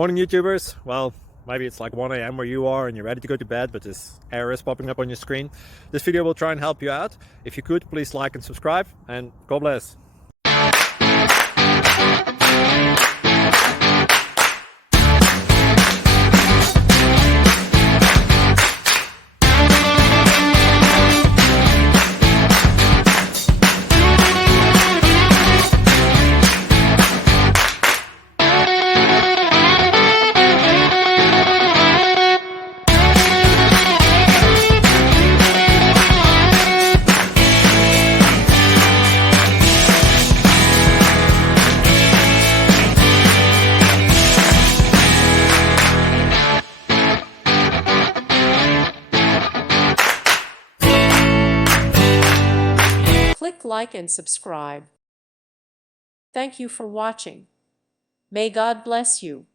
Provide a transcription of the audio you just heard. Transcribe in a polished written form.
Morning YouTubers. Well, maybe it's like 1 a.m. where you are and you're ready to go to bed, but this error is popping up on your screen. This video will try and help you out. If you could, please like and subscribe, and God bless. Click like and subscribe. Thank you for watching. May God bless you.